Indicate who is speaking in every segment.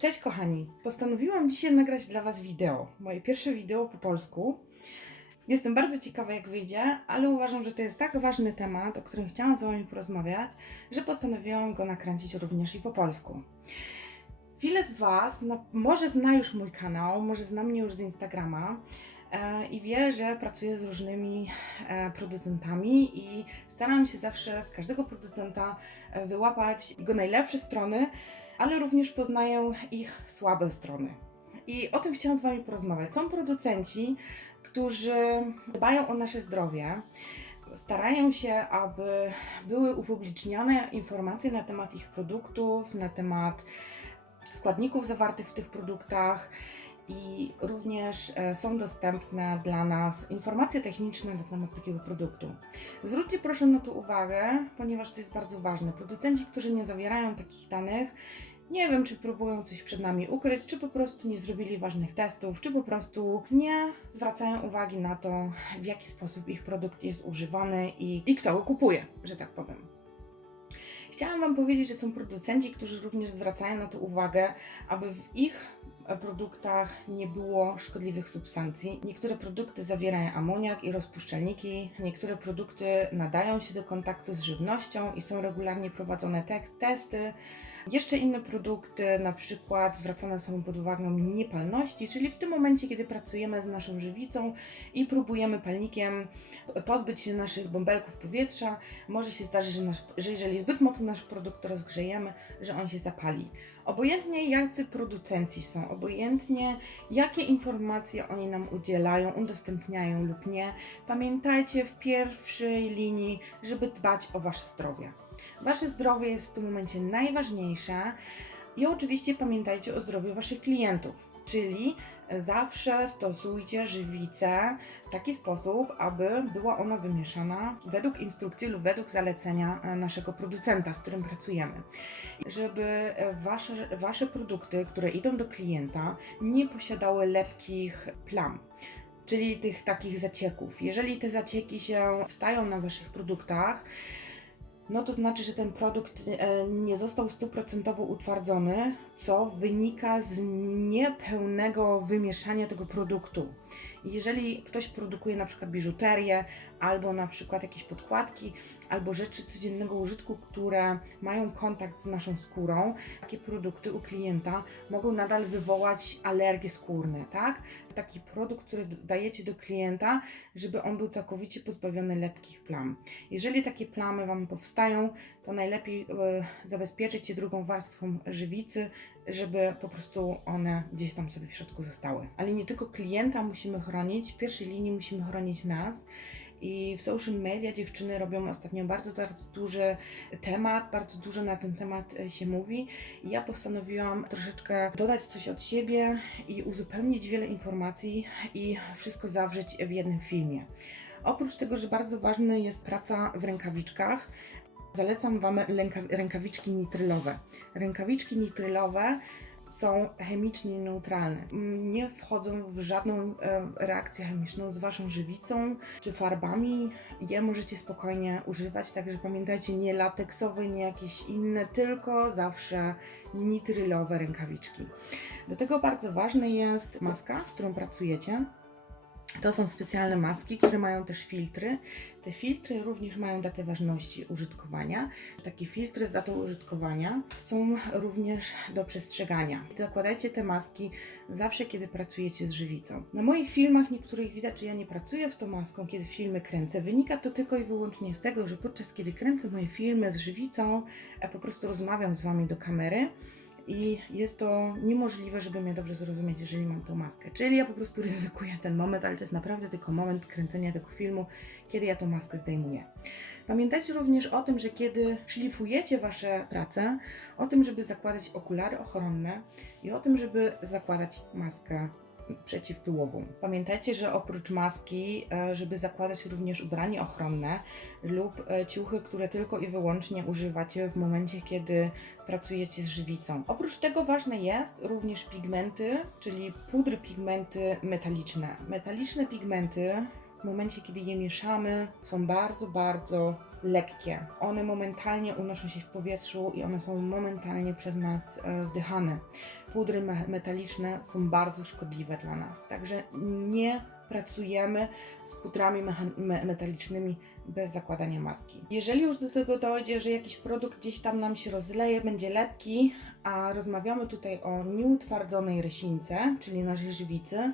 Speaker 1: Cześć kochani, postanowiłam dzisiaj nagrać dla Was wideo. Moje pierwsze wideo po polsku. Jestem bardzo ciekawa jak wyjdzie, ale uważam, że to jest tak ważny temat, o którym chciałam z Wami porozmawiać, że postanowiłam go nakręcić również i po polsku. Wiele z Was no, może zna już mój kanał, może zna mnie już z Instagrama e, i wie, że pracuję z różnymi e, producentami i staram się zawsze z każdego producenta e, wyłapać jego najlepsze strony, ale również poznaję ich słabe strony. I o tym chciałam z Wami porozmawiać. Są producenci, którzy dbają o nasze zdrowie, starają się, aby były upubliczniane informacje na temat ich produktów, na temat składników zawartych w tych produktach i również e, są dostępne dla nas informacje techniczne na temat takiego produktu. Zwróćcie proszę na to uwagę, ponieważ to jest bardzo ważne. Producenci, którzy nie zawierają takich danych, nie wiem, czy próbują coś przed nami ukryć, czy po prostu nie zrobili ważnych testów, czy po prostu nie zwracają uwagi na to, w jaki sposób ich produkt jest używany i, i kto go kupuje, że tak powiem. Chciałam Wam powiedzieć, że są producenci, którzy również zwracają na to uwagę, aby w ich produktach nie było szkodliwych substancji. Niektóre produkty zawierają amoniak i rozpuszczalniki, niektóre produkty nadają się do kontaktu z żywnością i są regularnie prowadzone tek- testy. Jeszcze inne produkty, na przykład zwracane są pod uwagę niepalności, czyli w tym momencie, kiedy pracujemy z naszą żywicą i próbujemy palnikiem pozbyć się naszych bąbelków powietrza, może się zdarzyć, że, nasz, że jeżeli zbyt mocno nasz produkt rozgrzejemy, że on się zapali. Obojętnie jacy producenci są, obojętnie jakie informacje oni nam udzielają, udostępniają lub nie, pamiętajcie w pierwszej linii, żeby dbać o Wasze zdrowie. Wasze zdrowie jest w tym momencie najważniejsze i oczywiście pamiętajcie o zdrowiu Waszych klientów, czyli zawsze stosujcie żywicę w taki sposób, aby była ona wymieszana według instrukcji lub według zalecenia e, naszego producenta, z którym pracujemy. Żeby e, wasze, wasze produkty, które idą do klienta, nie posiadały lepkich plam czyli tych takich zacieków. Jeżeli te zacieki się wstają na waszych produktach, no to znaczy, że ten produkt e, nie został stuprocentowo utwardzony, co wynika z niepełnego wymieszania tego produktu. Jeżeli ktoś produkuje na przykład biżuterię, albo na przykład jakieś podkładki, albo rzeczy codziennego użytku, które mają kontakt z naszą skórą, takie produkty u klienta mogą nadal wywołać alergie skórne, tak? Taki produkt, który dajecie do klienta, żeby on był całkowicie pozbawiony lepkich plam. Jeżeli takie plamy Wam powstają, to najlepiej y, zabezpieczyć je drugą warstwą żywicy, żeby po prostu one gdzieś tam sobie w środku zostały. Ale nie tylko klienta musimy chronić, w pierwszej linii musimy chronić nas. I w social media dziewczyny robią ostatnio bardzo, bardzo duży temat, bardzo dużo na ten temat e, się mówi. I ja postanowiłam troszeczkę dodać coś od siebie i uzupełnić wiele informacji i wszystko zawrzeć w jednym filmie. Oprócz tego, że bardzo ważna jest praca w rękawiczkach, zalecam Wam ręka, rękawiczki nitrylowe. Rękawiczki nitrylowe są chemicznie neutralne. Nie wchodzą w żadną e, reakcję chemiczną z Waszą żywicą czy farbami. Je możecie spokojnie używać, także pamiętajcie, nie lateksowe, nie jakieś inne, tylko zawsze nitrylowe rękawiczki. Do tego bardzo ważna jest maska, z którą pracujecie. To są specjalne maski, które mają też filtry. Te filtry również mają datę ważności użytkowania. Takie filtry z datą użytkowania są również do przestrzegania. Zakładajcie te maski zawsze, kiedy pracujecie z żywicą. Na moich filmach niektórych widać, że ja nie pracuję w tą maską, kiedy filmy kręcę. Wynika to tylko i wyłącznie z tego, że podczas kiedy kręcę moje filmy z żywicą, e, po prostu rozmawiam z Wami do kamery i jest to niemożliwe, żeby mnie dobrze zrozumieć, jeżeli mam tą maskę. Czyli ja po prostu ryzykuję ten moment, ale to jest naprawdę tylko moment kręcenia tego filmu, kiedy ja tą maskę zdejmuję. Pamiętajcie również o tym, że kiedy szlifujecie Wasze prace, o tym, żeby zakładać okulary ochronne i o tym, żeby zakładać maskę przeciwpyłową. Pamiętajcie, że oprócz maski, e, żeby zakładać również ubranie ochronne lub e, ciuchy, które tylko i wyłącznie używacie w momencie, kiedy pracujecie z żywicą. Oprócz tego ważne jest również pigmenty, czyli pudry pigmenty metaliczne. Metaliczne pigmenty w momencie, kiedy je mieszamy, są bardzo, bardzo lekkie. One momentalnie unoszą się w powietrzu i one są momentalnie przez nas e, wdychane. Pudry me- metaliczne są bardzo szkodliwe dla nas, także nie pracujemy z pudrami metalicznymi bez zakładania maski. Jeżeli już do tego dojdzie, że jakiś produkt gdzieś tam nam się rozleje, będzie lepki, a rozmawiamy tutaj o nieutwardzonej rysince, czyli żywicy, e,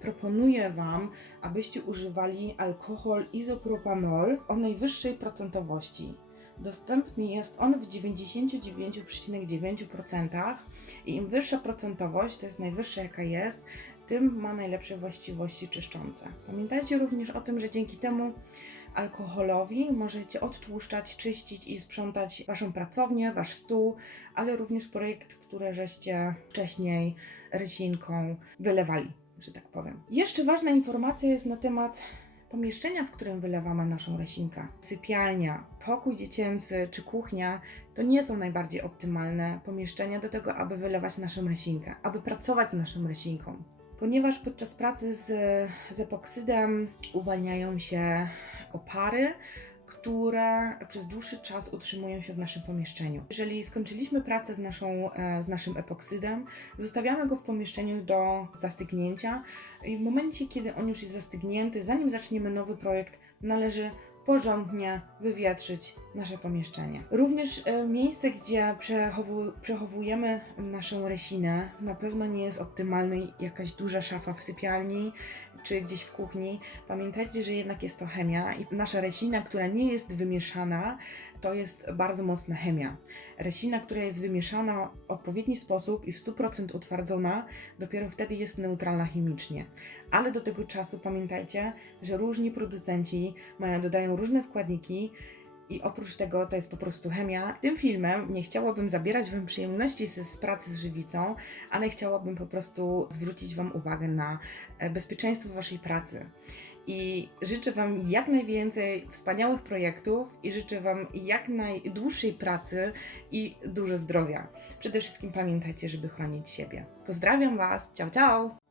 Speaker 1: proponuję Wam, abyście używali alkohol izopropanol o najwyższej procentowości. Dostępny jest on w 99,9% i im wyższa procentowość, to jest najwyższa jaka jest, tym ma najlepsze właściwości czyszczące. Pamiętajcie również o tym, że dzięki temu alkoholowi możecie odtłuszczać, czyścić i sprzątać Waszą pracownię, Wasz stół, ale również projekt, które żeście wcześniej rysinką wylewali, że tak powiem. Jeszcze ważna informacja jest na temat pomieszczenia, w którym wylewamy naszą rysinkę. Sypialnia, pokój dziecięcy czy kuchnia to nie są najbardziej optymalne pomieszczenia do tego, aby wylewać naszą rysinkę, aby pracować z naszą rysinką. Ponieważ podczas pracy z, z epoksydem uwalniają się opary, które przez dłuższy czas utrzymują się w naszym pomieszczeniu. Jeżeli skończyliśmy pracę z, naszą, e, z naszym epoksydem, zostawiamy go w pomieszczeniu do zastygnięcia i w momencie, kiedy on już jest zastygnięty, zanim zaczniemy nowy projekt, należy porządnie wywietrzyć nasze pomieszczenie. Również e, miejsce, gdzie przechowu, przechowujemy naszą resinę, na pewno nie jest optymalne jakaś duża szafa w sypialni czy gdzieś w kuchni. Pamiętajcie, że jednak jest to chemia i nasza resina, która nie jest wymieszana, to jest bardzo mocna chemia. Resina, która jest wymieszana w odpowiedni sposób i w 100% utwardzona, dopiero wtedy jest neutralna chemicznie. Ale do tego czasu pamiętajcie, że różni producenci mają, dodają różne składniki i oprócz tego to jest po prostu chemia. Tym filmem nie chciałabym zabierać Wam przyjemności z, z pracy z żywicą, ale chciałabym po prostu zwrócić Wam uwagę na e, bezpieczeństwo Waszej pracy. I życzę Wam jak najwięcej wspaniałych projektów i życzę Wam jak najdłuższej pracy i dużo zdrowia. Przede wszystkim pamiętajcie, żeby chronić siebie. Pozdrawiam Was, ciao ciao!